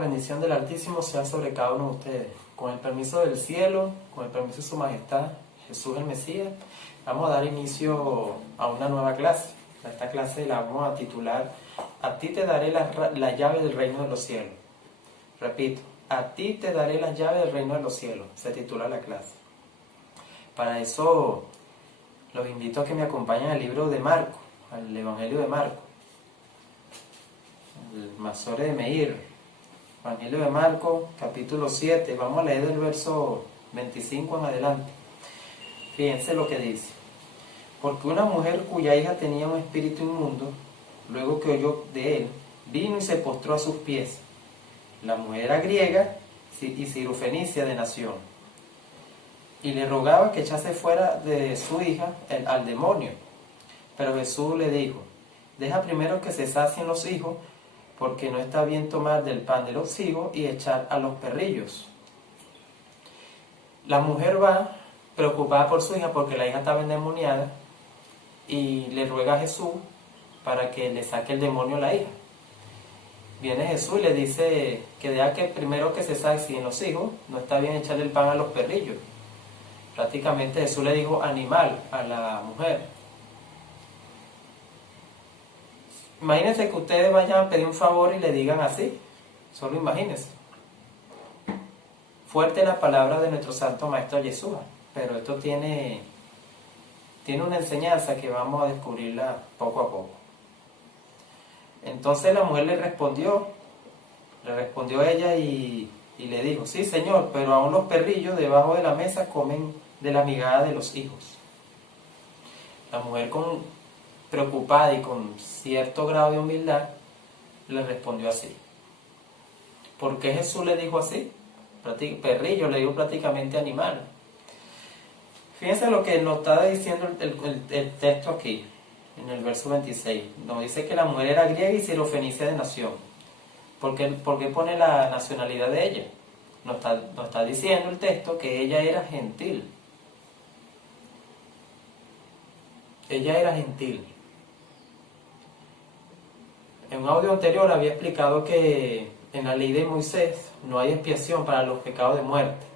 bendición del Altísimo sea sobre cada uno de ustedes. Con el permiso del cielo, con el permiso de su majestad, Jesús el Mesías, vamos a dar inicio a una nueva clase. A esta clase la vamos a titular "A ti te daré la llave del reino de los cielos". Repito, "A ti te daré la llave del reino de los cielos", se titula la clase. Para eso los invito a que me acompañen al libro de Marco, al Evangelio de Marco, el Masore de Meir. Evangelio de Marco, capítulo 7, vamos a leer del verso 25 en adelante. Fíjense lo que dice: porque una mujer cuya hija tenía un espíritu inmundo, luego que oyó de él, vino y se postró a sus pies. La mujer era griega y sirofenicia de nación, y le rogaba que echase fuera de su hija al demonio. Pero Jesús le dijo: deja primero que se sacien los hijos, porque no está bien tomar del pan de los hijos y echar a los perrillos. La mujer va preocupada por su hija porque la hija estaba endemoniada y le ruega a Jesús para que le saque el demonio a la hija. Viene Jesús y le dice que deja que primero que se sacien los hijos, no está bien echarle el pan a los perrillos. Prácticamente Jesús le dijo animal a la mujer. Imagínense que ustedes vayan a pedir un favor y le digan así. Solo imagínense. Fuerte la palabra de nuestro Santo Maestro Yeshua, pero esto tiene una enseñanza que vamos a descubrirla poco a poco. Entonces la mujer le respondió ella y le dijo: sí, Señor, pero aún los perrillos debajo de la mesa comen de la migaja de los hijos. La mujer, preocupada y con cierto grado de humildad, le respondió así. ¿Por qué Jesús le dijo así? Perrillo, le dijo prácticamente animal. Fíjense lo que nos está diciendo el texto aquí, en el verso 26. Nos dice que la mujer era griega y sirofenicia de nación. ¿Por qué pone la nacionalidad de ella? Nos está diciendo el texto que ella era gentil. Ella era gentil. En un audio anterior había explicado que en la ley de Moisés no hay expiación para los pecados de muerte.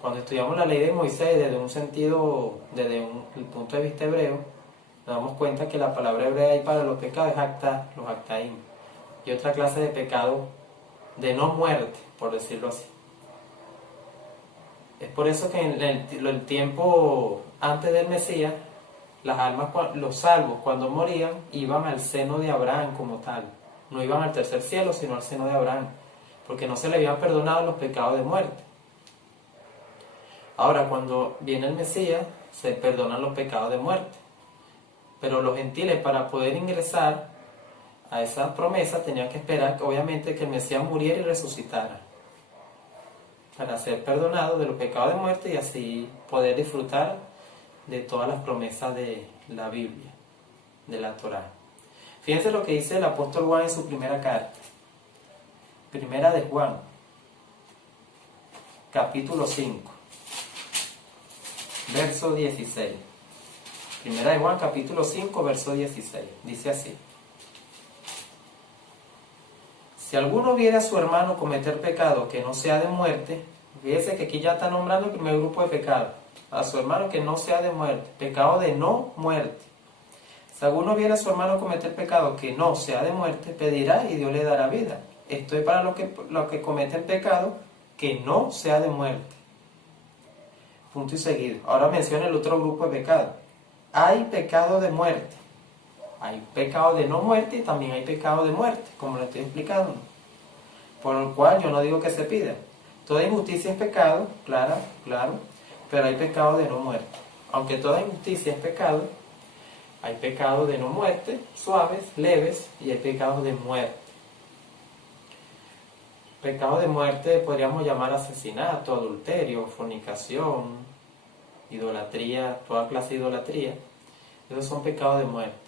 Cuando estudiamos la ley de Moisés desde el punto de vista hebreo, nos damos cuenta que la palabra hebrea ahí para los pecados es los actaim, y otra clase de pecado de no muerte, por decirlo así. Es por eso que en el tiempo antes del Mesías, las almas, los salvos, cuando morían, iban al seno de Abraham como tal. No iban al tercer cielo, sino al seno de Abraham, porque no se le habían perdonado los pecados de muerte. Ahora, cuando viene el Mesías, se perdonan los pecados de muerte. Pero los gentiles, para poder ingresar a esa promesa, tenían que esperar, obviamente, que el Mesías muriera y resucitara, para ser perdonados de los pecados de muerte y así poder disfrutar de todas las promesas de la Biblia, de la Torá. Fíjense lo que dice el apóstol Juan en su primera carta. Primera de Juan, capítulo 5, verso 16. Primera de Juan, capítulo 5, verso 16. Dice así: si alguno viere a su hermano cometer pecado que no sea de muerte, fíjense que aquí ya está nombrando el primer grupo de pecados. A su hermano que no sea de muerte, pecado de no muerte. Si alguno viera a su hermano cometer pecado que no sea de muerte, pedirá y Dios le dará vida. Esto es para los que cometen pecado que no sea de muerte. Punto y seguido. Ahora menciona el otro grupo de pecado. Hay pecado de muerte. Hay pecado de no muerte y también hay pecado de muerte, como lo estoy explicando. Por lo cual yo no digo que se pida. Toda injusticia es pecado, claro. Pero hay pecado de no muerte. Aunque toda injusticia es pecado, hay pecados de no muerte, suaves, leves, y hay pecados de muerte. Pecado de muerte podríamos llamar asesinato, adulterio, fornicación, idolatría, toda clase de idolatría. Esos son pecados de muerte.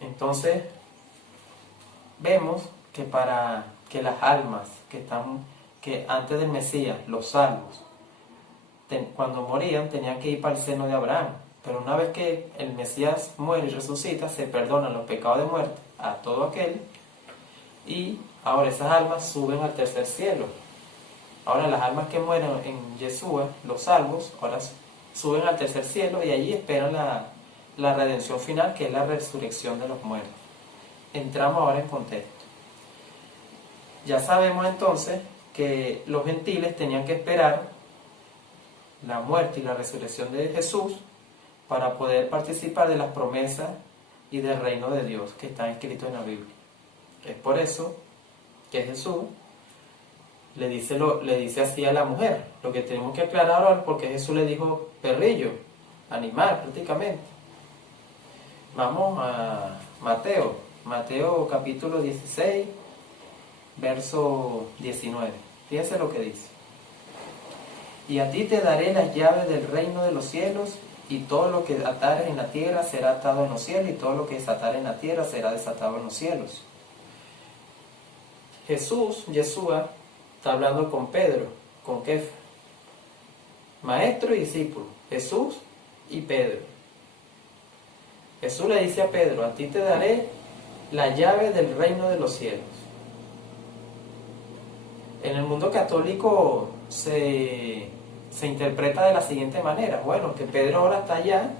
Entonces, vemos que para que las almas que antes del Mesías, los salvos, cuando morían tenían que ir para el seno de Abraham, pero una vez que el Mesías muere y resucita, se perdonan los pecados de muerte a todo aquel y ahora esas almas suben al tercer cielo. Ahora las almas que mueren en Yeshua, los salvos, ahora suben al tercer cielo y allí esperan la redención final, que es la resurrección de los muertos. Entramos ahora en contexto. Ya sabemos entonces que los gentiles tenían que esperar la muerte y la resurrección de Jesús para poder participar de las promesas y del reino de Dios que están escritos en la Biblia. Es por eso que Jesús le dice así a la mujer. Lo que tenemos que aclarar ahora es porque Jesús le dijo perrillo, animal prácticamente. Vamos a Mateo capítulo 16, verso 19. Fíjense lo que dice. Y a ti te daré las llaves del reino de los cielos, y todo lo que atares en la tierra será atado en los cielos, y todo lo que desatares en la tierra será desatado en los cielos. Yeshua, está hablando con Pedro, con Kefa, maestro y discípulo, Jesús y Pedro. Jesús le dice a Pedro, a ti te daré la llave del reino de los cielos. En el mundo católico se interpreta de la siguiente manera. Bueno, que Pedro ahora está allá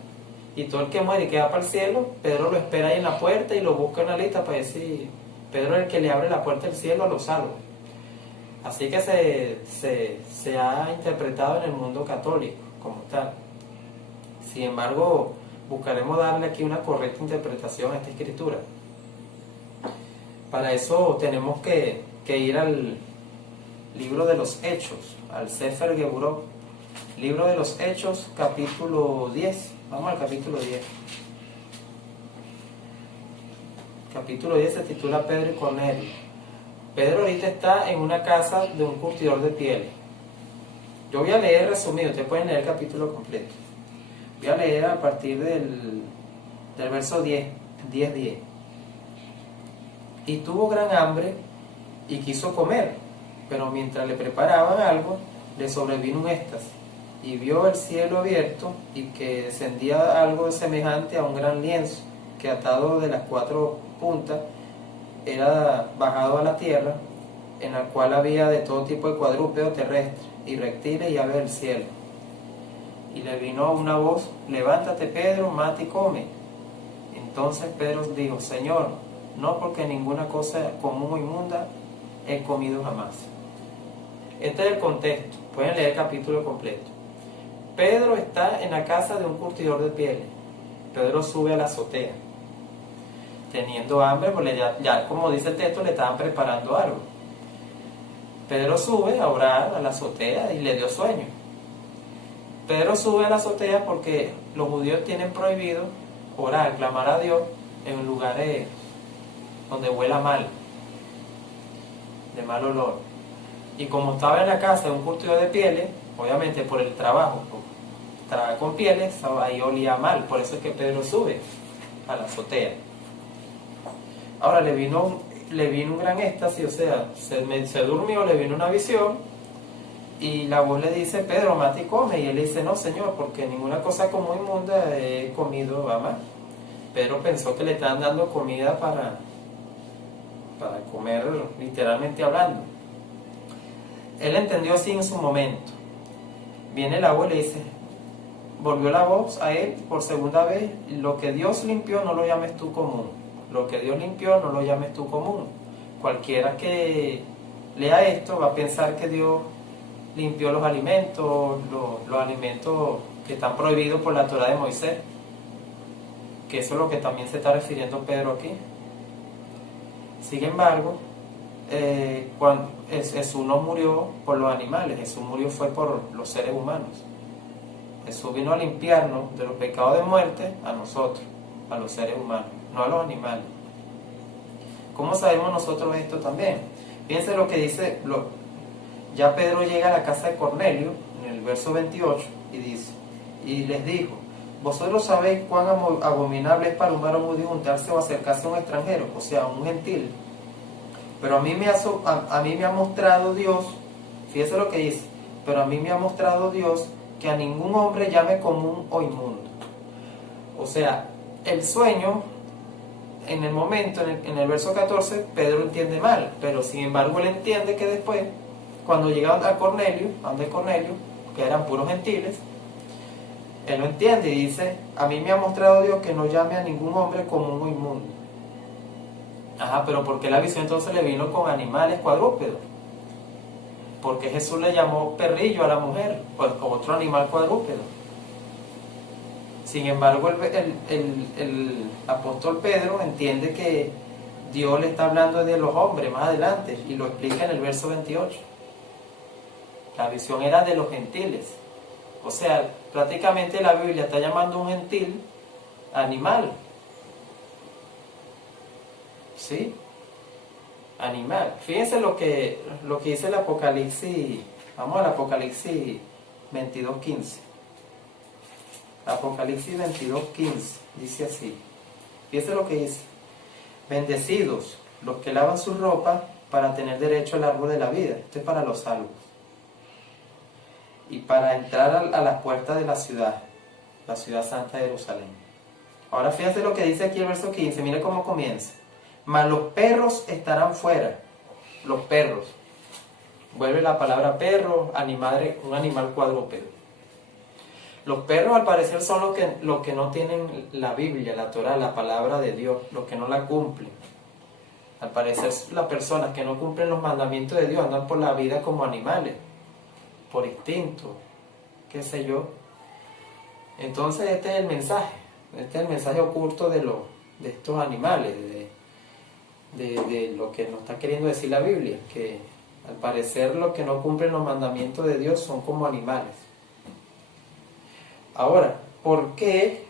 y todo el que muere y queda para el cielo, Pedro lo espera ahí en la puerta y lo busca en la lista para decir, Pedro es el que le abre la puerta del cielo a los salvos. Así que se ha interpretado en el mundo católico como tal. Sin embargo, buscaremos darle aquí una correcta interpretación a esta escritura. Para eso tenemos que ir al libro de los Hechos, al Sefer Geburot, libro de los Hechos, capítulo 10. Vamos al capítulo 10. Capítulo 10 se titula Pedro y Cornelio. Pedro ahorita está en una casa de un curtidor de pieles. Yo voy a leer resumido, ustedes pueden leer el capítulo completo. Voy a leer a partir del verso 10. Y tuvo gran hambre y quiso comer, pero mientras le preparaban algo, le sobrevino un éxtasis, y vio el cielo abierto y que descendía algo semejante a un gran lienzo, que atado de las 4 puntas era bajado a la tierra, en la cual había de todo tipo de cuadrúpedos terrestres y reptiles y aves del cielo. Y le vino una voz, levántate Pedro, mata y come. Entonces Pedro dijo, Señor, no, porque ninguna cosa común o inmunda he comido jamás. Este es el contexto, pueden leer el capítulo completo. Pedro está en la casa de un curtidor de pieles. Pedro sube a la azotea, teniendo hambre, porque ya como dice el texto, le estaban preparando algo. Pedro sube a orar a la azotea y le dio sueño. Pedro sube a la azotea porque los judíos tienen prohibido orar, clamar a Dios en lugares donde huela mal, de mal olor. Y como estaba en la casa de un curtidor de pieles, obviamente por el trabajo, trabajar con pieles, ahí olía mal. Por eso es que Pedro sube a la azotea. Ahora le vino un gran éxtasis, o sea, se durmió, le vino una visión, y la voz le dice, Pedro, mata y come. Y él dice, no, Señor, porque ninguna cosa como inmunda he comido jamás. Pedro pensó que le estaban dando comida para comer, literalmente hablando. Él entendió así en su momento. Viene la voz y le dice, volvió la voz a él por segunda vez, lo que Dios limpió no lo llames tú común. Lo que Dios limpió no lo llames tú común. Cualquiera que lea esto va a pensar que Dios limpió los alimentos, los alimentos que están prohibidos por la Torá de Moisés, que eso es lo que también se está refiriendo Pedro aquí. Sin embargo, cuando Jesús no murió por los animales, Jesús murió fue por los seres humanos. Jesús vino a limpiarnos de los pecados de muerte a nosotros, a los seres humanos, no a los animales. ¿Cómo sabemos nosotros esto también? Fíjense lo que dice, ya Pedro llega a la casa de Cornelio, en el verso 28, y dice, y les dijo, vosotros sabéis cuán abominable es para un varón judío juntarse o acercarse a un extranjero, o sea, a un gentil. Pero a mí me ha mostrado Dios, fíjese lo que dice, pero a mí me ha mostrado Dios que a ningún hombre llame común o inmundo. O sea, el sueño en el momento, en el verso 14, Pedro entiende mal, pero sin embargo él entiende que después, cuando llega a Cornelio, que eran puros gentiles, él lo entiende y dice: a mí me ha mostrado Dios que no llame a ningún hombre común o inmundo. Ajá, pero ¿por qué la visión entonces le vino con animales cuadrúpedos? Porque Jesús le llamó perrillo a la mujer, pues otro animal cuadrúpedo. Sin embargo, el apóstol Pedro entiende que Dios le está hablando de los hombres más adelante y lo explica en el verso 28. La visión era de los gentiles. O sea, prácticamente la Biblia está llamando a un gentil animal. ¿Sí? Animal. Fíjense lo que dice el Apocalipsis. Vamos al Apocalipsis 22:15. Apocalipsis 22:15 dice así. Fíjense lo que dice: bendecidos los que lavan su ropa para tener derecho al árbol de la vida. Esto es para los salvos. Y para entrar a las puertas de la ciudad santa de Jerusalén. Ahora fíjense lo que dice aquí el verso 15. Mire cómo comienza: mas los perros estarán fuera. Los perros. Vuelve la palabra perro, un animal cuadrúpedo. Los perros al parecer son los que no tienen la Biblia, la Torá, la palabra de Dios, los que no la cumplen. Al parecer las personas que no cumplen los mandamientos de Dios andan por la vida como animales, por instinto, qué sé yo. Entonces este es el mensaje oculto de estos animales, de lo que nos está queriendo decir la Biblia, que al parecer los que no cumplen los mandamientos de Dios son como animales. Ahora, ¿por qué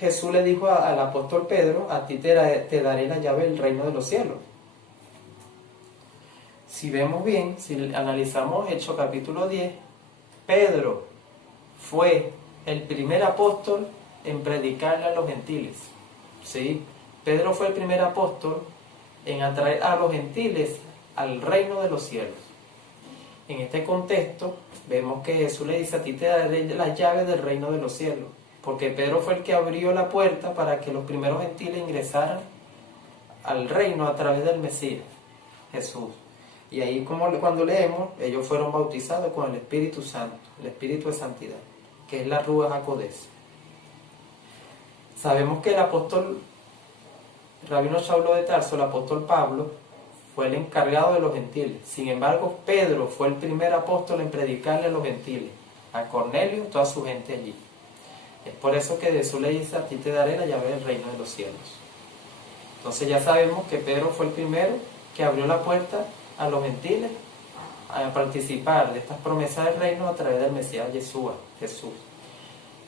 Jesús le dijo al apóstol Pedro: a ti te daré la llave del reino de los cielos? Si vemos bien, si analizamos Hechos capítulo 10, Pedro fue el primer apóstol en predicarle a los gentiles. ¿Sí? Pedro fue el primer apóstol en atraer a los gentiles al reino de los cielos. En este contexto, vemos que Jesús le dice: a ti te daré las llaves del reino de los cielos. Porque Pedro fue el que abrió la puerta para que los primeros gentiles ingresaran al reino a través del Mesías, Jesús. Y ahí, cuando leemos, ellos fueron bautizados con el Espíritu Santo, el Espíritu de Santidad, que es la Ruach HaKodesh. Sabemos que el apóstol Rabino Saulo de Tarso, el apóstol Pablo, fue el encargado de los gentiles. Sin embargo, Pedro fue el primer apóstol en predicarle a los gentiles, a Cornelio y toda su gente allí. Es por eso que Jesús le dice: a ti te daré la llave del reino de los cielos. Entonces ya sabemos que Pedro fue el primero que abrió la puerta a los gentiles a participar de estas promesas del reino a través del Mesías Jesús.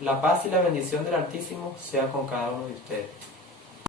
La paz y la bendición del Altísimo sea con cada uno de ustedes.